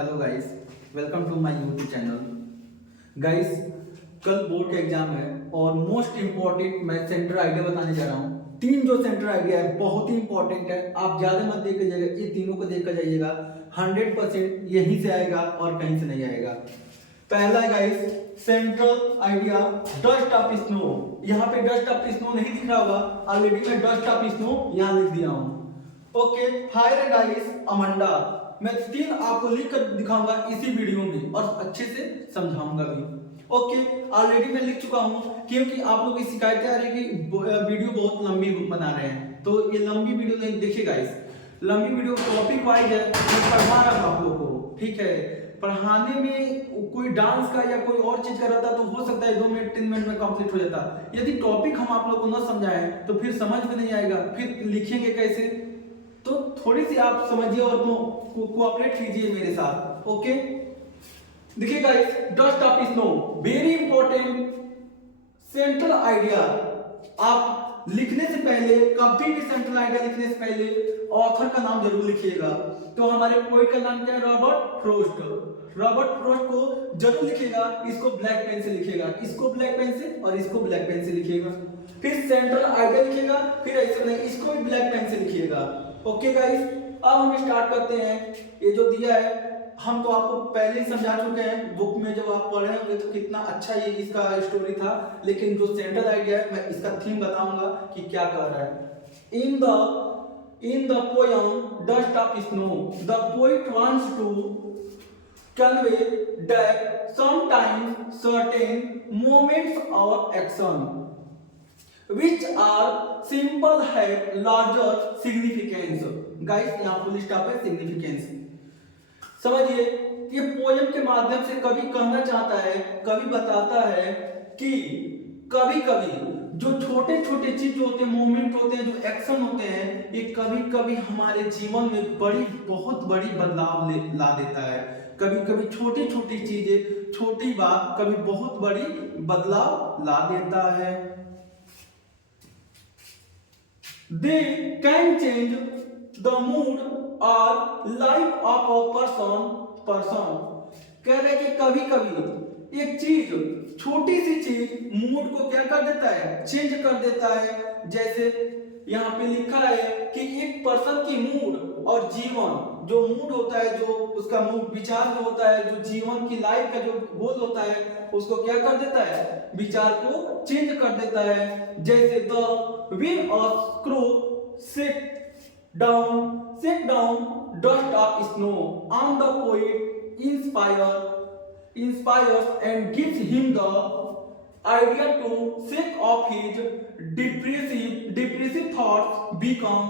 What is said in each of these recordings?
Hello guys, welcome to my YouTube channel. Guys, कल board का exam है और मोस्ट इम्पोर्टेंट मैं सेंटर आइडिया बताने जा रहा हूँ। तीन जो सेंटर आइडिया है बहुत ही इंपॉर्टेंट है, आप ज्यादा मत देख कर जाइएगा, ये तीनों को देख कर जाइएगा। 100% यहीं से आएगा और कहीं से नहीं आएगा। पहला है guys central idea dust of snow. यहाँ पे डस्ट ऑफ स्नो नहीं दिख रहा होगा, ऑलरेडी मैं डस्ट ऑफ स्नो यहाँ लिख दिया हूँ। Okay, fire and ice Amanda. मैं तीन आपको लिख कर दिखाऊंगा इसी वीडियो में और अच्छे से समझाऊंगा भी। ओके, ऑलरेडी मैं लिख चुका हूं क्योंकि आप लोग की शिकायतें आ रही कि वीडियो बहुत लंबी बना रहे हैं, तो ये लंबी वीडियो नहीं देखिए गाइस। लंबी वीडियो टॉपिक वाइज है, मैं पढ़ा रहा हूं आप लोग को, ठीक है। पढ़ाने में कोई डांस का या कोई और चीज का रहता तो हो सकता है 2 मिनट 3 मिनट में कंप्लीट हो जाता। यदि टॉपिक हम आप लोग को न समझाएं तो फिर समझ में नहीं आएगा, फिर लिखेंगे कैसे। तो थोड़ी सी आप समझिए और कोऑपरेट कीजिए मेरे साथ। ओके, देखिए guys, dust of snow very important central idea. आप लिखने से पहले, कभी भी सेंट्रल आइडिया लिखने से पहले ऑथर का नाम जरूर लिखिएगा। तो हमारे पोएट का नाम क्या है? Robert Frost. रॉबर्ट फ्रॉस्ट को जरूर लिखिएगा। इसको ब्लैक पेन से लिखिएगा, इसको ब्लैक पेन से और इसको ब्लैक पेन से लिखिएगा। फिर सेंट्रल आइडिया लिखिएगा, फिर ऐसे नहीं, इसको भी ब्लैक पेन से लिखिएगा। ओके गाइस, अब हम स्टार्ट करते हैं। ये जो दिया है हम तो आपको पहले ही समझा चुके हैं, बुक में जब आप पढ़े होंगे तो कितना अच्छा ये इसका स्टोरी था। लेकिन जो सेंट्रल आइडिया है मैं इसका थीम बताऊंगा कि क्या कर रहा है। In the poem dust of snow the poet wants to convey that sometimes certain moments of action which are simple have larger significance। Guys, यहाँ फुल स्टॉप है, सिग्निफिकेंस समझिए। ये पोएम के माध्यम से कवि कहना चाहता है, कवि बताता है कि कभी कभी जो छोटे छोटे चीज होते हैं, मोमेंट होते हैं, जो एक्शन होते हैं, ये कभी कभी हमारे जीवन में बहुत बड़ी बदलाव ला देता है। कभी कभी छोटी छोटी चीजें, छोटी बात कभी बहुत बड़ी बदलाव ला देता है। They can change the mood or life of a person। कह रहे कि कभी कभी एक चीज, छोटी सी चीज मूड को क्या कर देता है? चेंज कर देता है। जैसे यहाँ पे लिखा है कि एक पर्सन की मूड और जीवन, जो मूड होता है, जो उसका मूड विचार जो होता है, जो जीवन की लाइफ का जो गोल होता है, उसको क्या कर देता है? विचार को चेंज कर देता है। जैसे the win of crow set down dust of snow on the poet inspires and gives him the idea to shake off his depressive thoughts, become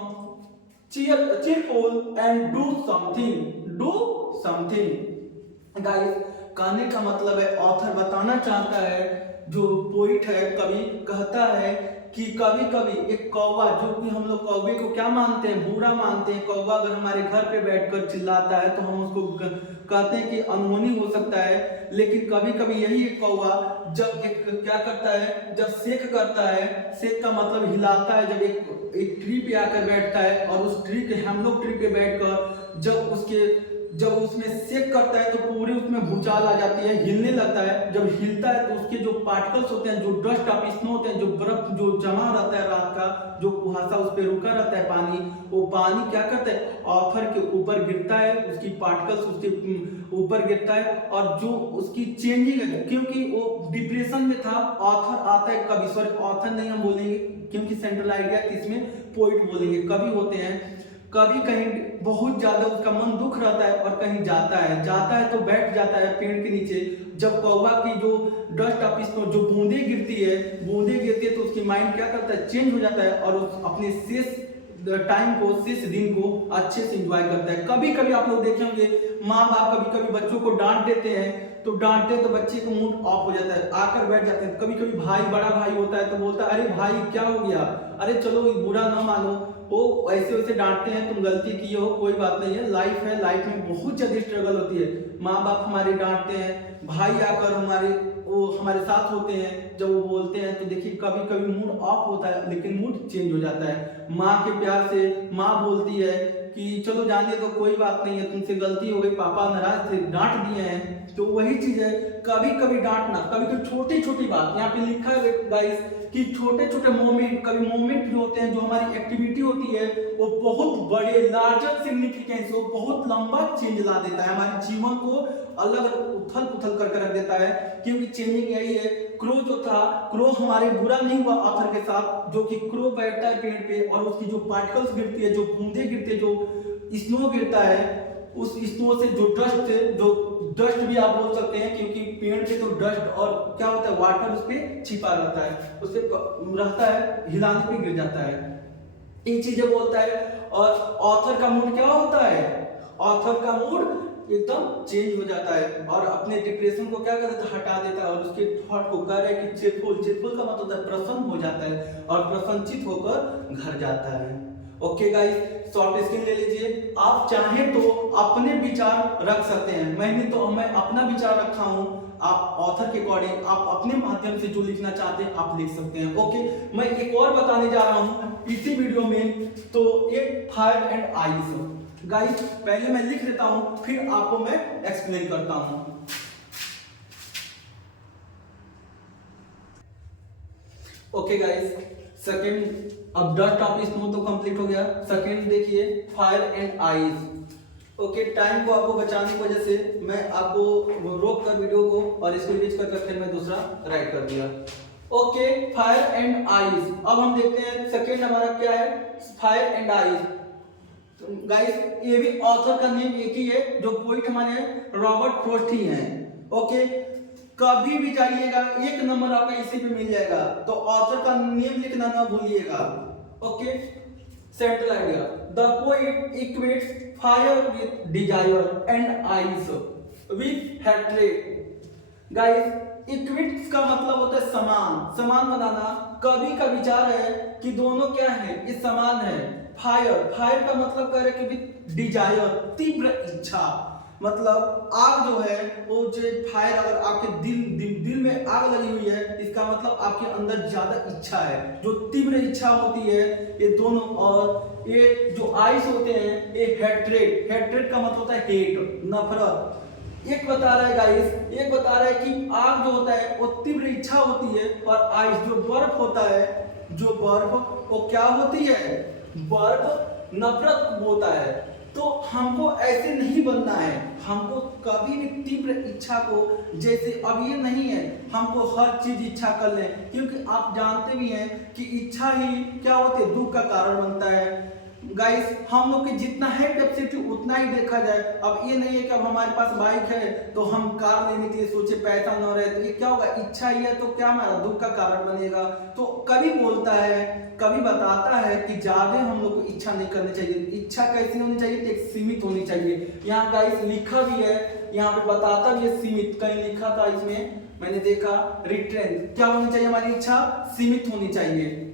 cheerful and do something। Guys, कहने का मतलब है, author बताना चाहता है, जो poet है, कवि कहता है कि कभी कभी एक कौवा, जो कि हम लोग कौवे को क्या मानते हैं? बुरा मानते हैं। कौवा अगर हमारे घर पे बैठकर चिल्लाता है तो हम उसको कहते हैं कि अनहोनी हो सकता है। लेकिन कभी कभी यही एक कौवा जब एक क्या करता है, जब शेक करता है, शेक का मतलब हिलाता है, जब एक ट्री पे आकर बैठता है और उस ट्री के, हम लोग ट्री पे बैठकर जब उसमें शेक करता है तो पूरी उसमें भूचाल आ जाती है, हिलने लगता है। जब हिलता है तो उसके जो पार्टिकल्स होते हैं, जो डस्ट ऑफ स्नो होते हैं, जो बर्फ जो जमा रहता है रात का, जो कुहासा उस पर रुका रहता है पानी, वो पानी क्या करता है? ऑथर के ऊपर गिरता है, उसकी पार्टिकल्स उसके ऊपर गिरता है और जो उसकी चेंजिंग है, क्योंकि वो डिप्रेशन में था। ऑथर आता है, कवि, सॉरी ऑथर नहीं हम बोलेंगे क्योंकि सेंट्रल आइडिया इसमें पोइट बोलेंगे। कवि होते हैं, कभी कहीं बहुत ज्यादा उसका मन दुख रहता है और कहीं जाता है तो बैठ जाता है पेड़ के नीचे। जब कौवा की जो डस्ट ऑफ स्नो, जो बूंदे गिरती है तो उसकी माइंड क्या करता है? चेंज हो जाता है और उस अपने शेष टाइम को, शेष दिन को अच्छे से एंजॉय करता है। कभी कभी आप लोग देखे होंगे, माँ बाप कभी कभी बच्चों को डांट देते हैं, तो डांटते तो बच्चे का मूड ऑफ हो जाता है, आकर बैठ जाते हैं। कभी कभी भाई, बड़ा भाई होता है तो बोलता है, अरे भाई क्या हो गया? अरे चलो बुरा ना मानो, वो ऐसे वैसे डांटते हैं, तुम गलती की हो, कोई बात नहीं है, लाइफ है, लाइफ में बहुत ज्यादा स्ट्रगल होती है। माँ बाप हमारे डांटते हैं, भाई आकर हमारे साथ होते हैं, जब वो बोलते हैं तो देखिए कभी कभी मूड ऑफ होता है लेकिन मूड चेंज हो जाता है। माँ के प्यार से माँ बोलती है कि चलो जाने दो, कोई बात नहीं है, तुमसे गलती हो गई, पापा नाराज थे, डांट दिए हैं। तो वही चीज है, कभी कभी डांटना, कभी कभी छोटी छोटी बात, यहाँ पे लिखा है गाइस कि छोटे छोटे मोमेंट, कभी मोमेंट जो होते हैं, जो हमारी एक्टिविटी होती है, वो बहुत बड़े लार्जर सिग्निफिकेंस, वो बहुत लंबा चेंज ला देता है, हमारे जीवन को अलग उथल पुथल करके रख देता है। क्योंकि चेंजिंग यही है। क्रो जो था, क्रो हमारे बुरा नहीं हुआ ऑथर के साथ, जो कि क्रो बैठता है पेड़ पे और उसकी जो पार्टिकल्स गिरती है, जो बूंदे गिरती है, जो स्नो गिरता है, उस स्नो से जो डस्ट भी आप बोल सकते हैं, क्योंकि पेड़ पे तो डस्ट और क्या होता है, वाटर उस पे छिपा रहता है, उस पे रहता है, हिलाने पे गिर जाता है, ये चीजें बोलता है। और ऑथर का मूड क्या होता है, ऑथर का मूड एकदम चेंज हो जाता है और अपने डिप्रेशन को क्या कर देता है, हटा देता है और उसके थॉट को कह रहा है कि चेतफुल, चेतफुल का मतलब होता है प्रसन्न हो जाता है और प्रसन्नचित होकर घर जाता है। ओके गाइस, शॉर्ट स्क्रीन ले लीजिए। आप चाहें तो अपने विचार रख सकते हैं, मैं अपना विचार रखा हूं, आप ऑथर के अकॉर्डिंग आप अपने माध्यम से जो लिखना चाहते हैं आप लिख सकते हैं। ओके, मैं एक और बताने जा रहा हूं इसी वीडियो में, तो एक फायर एंड आइस। गाइस पहले मैं लिख लेता हूं, फिर आपको मैं एक्सप्लेन करता हूं। ओके गाइस, सेकंड, अब डस्ट ऑफ स्नो तो कंप्लीट हो गया। सेकंड देखिए, fire and ice. Okay, time को आपको बचाने की वजह से मैं आपको रोक कर वीडियो को और इसको रीच कर फिर मैं दूसरा राइट कर दिया। Okay, fire and ice. अब हम देखते हैं सेकंड हमारा क्या है, फायर एंड आइस। गाइस ये भी ऑथर का नेम एक ही है, जो पोइट हमारे रॉबर्ट फ्रॉस्ट ही हैं। ओके, कभी भी जाइएगा एक नंबर आपका इसी पे मिल जाएगा, तो ऑथर का नेम लिखना ना भूलिएगा। Okay, central idea, the poet equates fire with desire and ice with hatred. Guys equates का मतलब होता है समान, समान बनाना। कवि का विचार है कि दोनों क्या है, ये समान है। फायर, फायर का मतलब कह रहे कि विद डिजायर, तीव्र इच्छा, मतलब आग जो है वो जो फायर, अगर आपके दिल में आग लगी हुई है, इसका मतलब आपके अंदर ज्यादा इच्छा है, जो तीव्र इच्छा होती है ये दोनों। और ये जो आइस होते हैं ये हेट्रेड, हेट्रेड का मतलब होता है हेट, नफरत। एक बता रहा है गाइस, एक बता रहा है कि आग जो होता है वो तीव्र इच्छा होती है, और आइस जो बर्फ होता है, जो बर्फ वो क्या होती है, बर्फ नफरत होता है। तो हमको ऐसे नहीं बनना है, हमको कभी भी तीव्र इच्छा को, जैसे अब ये नहीं है हमको हर चीज इच्छा कर लें, क्योंकि आप जानते भी हैं कि इच्छा ही क्या होती है, दुख का कारण बनता है। गाइस हम लोग की जितना है कैपेसिटी उतना ही देखा जाए। अब ये नहीं है कि अब हमारे पास बाइक है तो हम कार लेने के लिए सोचे, पैसा न रहे तो ये क्या होगा, इच्छा ही है तो क्या हमारा दुख का कारण बनेगा। तो कभी बोलता है, कभी बताता है कि ज्यादा हम लोग को इच्छा नहीं करनी चाहिए। इच्छा कैसी होनी चाहिए, तो एक सीमित होनी चाहिए। यहाँ गाइस लिखा भी है, यहाँ पे बताता भी है सीमित, कहीं लिखा था इसमें मैंने देखा, रिट्रेन, क्या होनी चाहिए, हमारी इच्छा सीमित होनी चाहिए।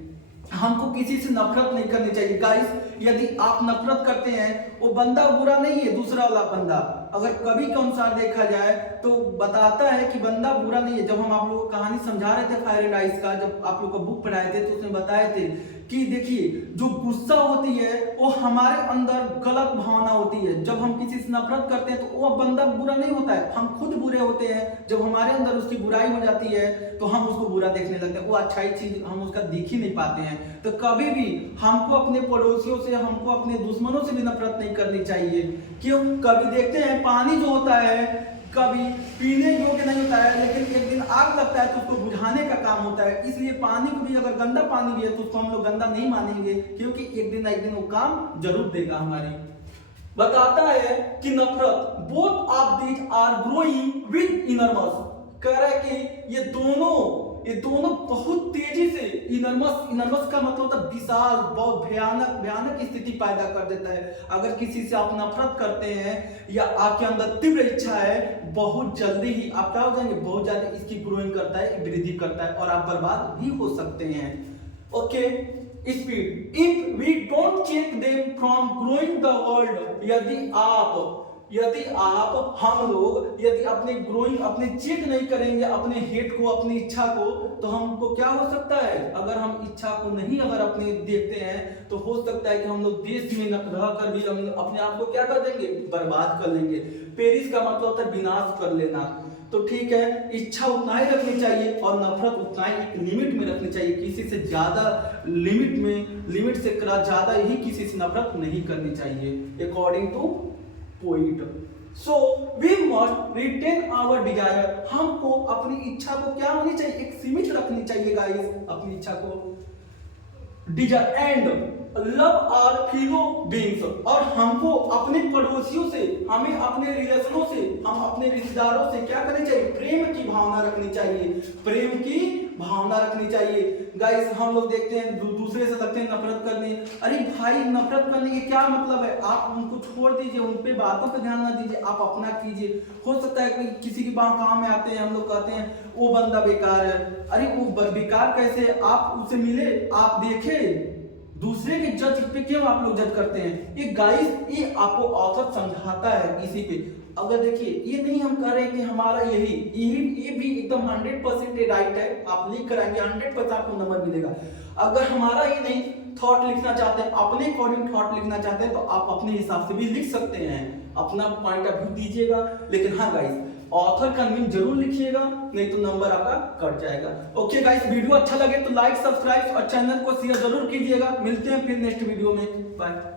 हमको किसी से नफरत नहीं करनी चाहिए। गाइस यदि आप नफरत करते हैं, वो बंदा बुरा नहीं है, दूसरा वाला बंदा, अगर कवि के अनुसार देखा जाए तो बताता है कि बंदा बुरा नहीं है। जब हम आप लोगों को कहानी समझा रहे थे फायर एंड आइस का, जब आप लोग को बुक पढ़ाए थे तो उसमें बताए थे कि देखिए जो गुस्सा होती है वो हमारे अंदर गलत भावना होती है। जब हम किसी से नफरत करते हैं तो वो बंदा बुरा नहीं होता है, हम खुद बुरे होते हैं। जब हमारे अंदर उसकी बुराई हो जाती है तो हम उसको बुरा देखने लगते हैं, वो अच्छाई चीज हम उसका देख ही नहीं पाते हैं। तो कभी भी हमको अपने पड़ोसियों से, हमको अपने दुश्मनों से भी नफरत नहीं करनी चाहिए। क्यों, कभी देखते हैं पानी जो होता है कभी पीने योग्य नहीं होता है, लेकिन एक दिन आग लगता है तो उसको बुझाने का काम होता है। इसलिए पानी को भी, अगर गंदा पानी भी है तो उसको हम लोग गंदा नहीं मानेंगे, क्योंकि एक दिन ना एक दिन वो काम जरूर देगा हमारी। बताता है कि नफरत, both of these are growing with enormous, कह रहा है कि ये दोनों बहुत तेजी से, इनरमस का मतलब होता है विशाल, बहुत भयानक स्थिति पैदा कर देता है। अगर किसी से आप नफरत करते हैं या आपके अंदर तीव्र इच्छा है, बहुत जल्दी ही आप क्या हो जाएंगे, बहुत ज्यादा इसकी ग्रोइंग करता है, वृद्धि करता है, और आप बर्बाद भी हो सकते हैं। Okay, speed, if we don't check them from growing the world, यदि आप यदि आप हम लोग यदि अपने ग्रोइंग अपने चेक नहीं करेंगे अपने हेट को अपनी इच्छा को, तो हमको क्या हो सकता है, अगर हम इच्छा को नहीं अगर अपने देखते हैं तो हो सकता है कि हम लोग देश में न रह कर भी हम अपने आप को क्या कर देंगे, बर्बाद कर लेंगे। पेरिस का मतलब होता है विनाश कर लेना। तो ठीक है, इच्छा उतना ही रखनी चाहिए और नफरत उतना ही एक लिमिट में रखनी चाहिए, किसी से ज्यादा लिमिट से ज्यादा ही किसी से नफरत नहीं करनी चाहिए according to poet. So we must retain our desire, हमको अपनी इच्छा को क्या होनी चाहिए, एक सीमित रखनी चाहिए गाइस अपनी इच्छा को। Desire and love are fellow beings, और हमको अपने पड़ोसियों से, हमें अपने रिलेशनों से, हम अपने रिश्तेदारों से क्या करनी चाहिए, प्रेम की भावना रखनी चाहिए, प्रेम की भावना रखनी चाहिए। गाइस हम लोग देखते हैं दूसरे से लगते हैं नफरत करने, अरे भाई नफरत करने के क्या मतलब है, आप उनको छोड़ दीजिए, उन पे बातों पे ध्यान ना दीजिए, आप अपना कीजिए। हो सकता है कि किसी के काम में आते हैं, हम लोग कहते हैं वो बंदा बेकार है, अरे वो बेकार कैसे, आप उससे मिले, आप देखे, दूसरे के जज पे क्यों आप लोग जज करते हैं। ये गाइस ये आपको ऑथर समझाता है इसी पे। अगर देखिए ये नहीं हम कह रहे हैं कि हमारा ये भी एकदम 100% राइट है, आप लिख कर आएंगे 100% आपको नंबर मिलेगा। अगर हमारा ये नहीं थॉट लिखना चाहते हैं, अपने अकॉर्डिंग थॉट लिखना चाहते हैं, तो आप अपने हिसाब से भी लिख सकते हैं, अपना पॉइंट ऑफ व्यू दीजिएगा। लेकिन हाँ गाइस ऑथर का मीन जरूर लिखिएगा, नहीं तो नंबर आपका कट जाएगा। ओके गाइस, वीडियो अच्छा लगे तो लाइक सब्सक्राइब और चैनल को शेयर जरूर कीजिएगा। मिलते हैं फिर नेक्स्ट वीडियो में, बाय।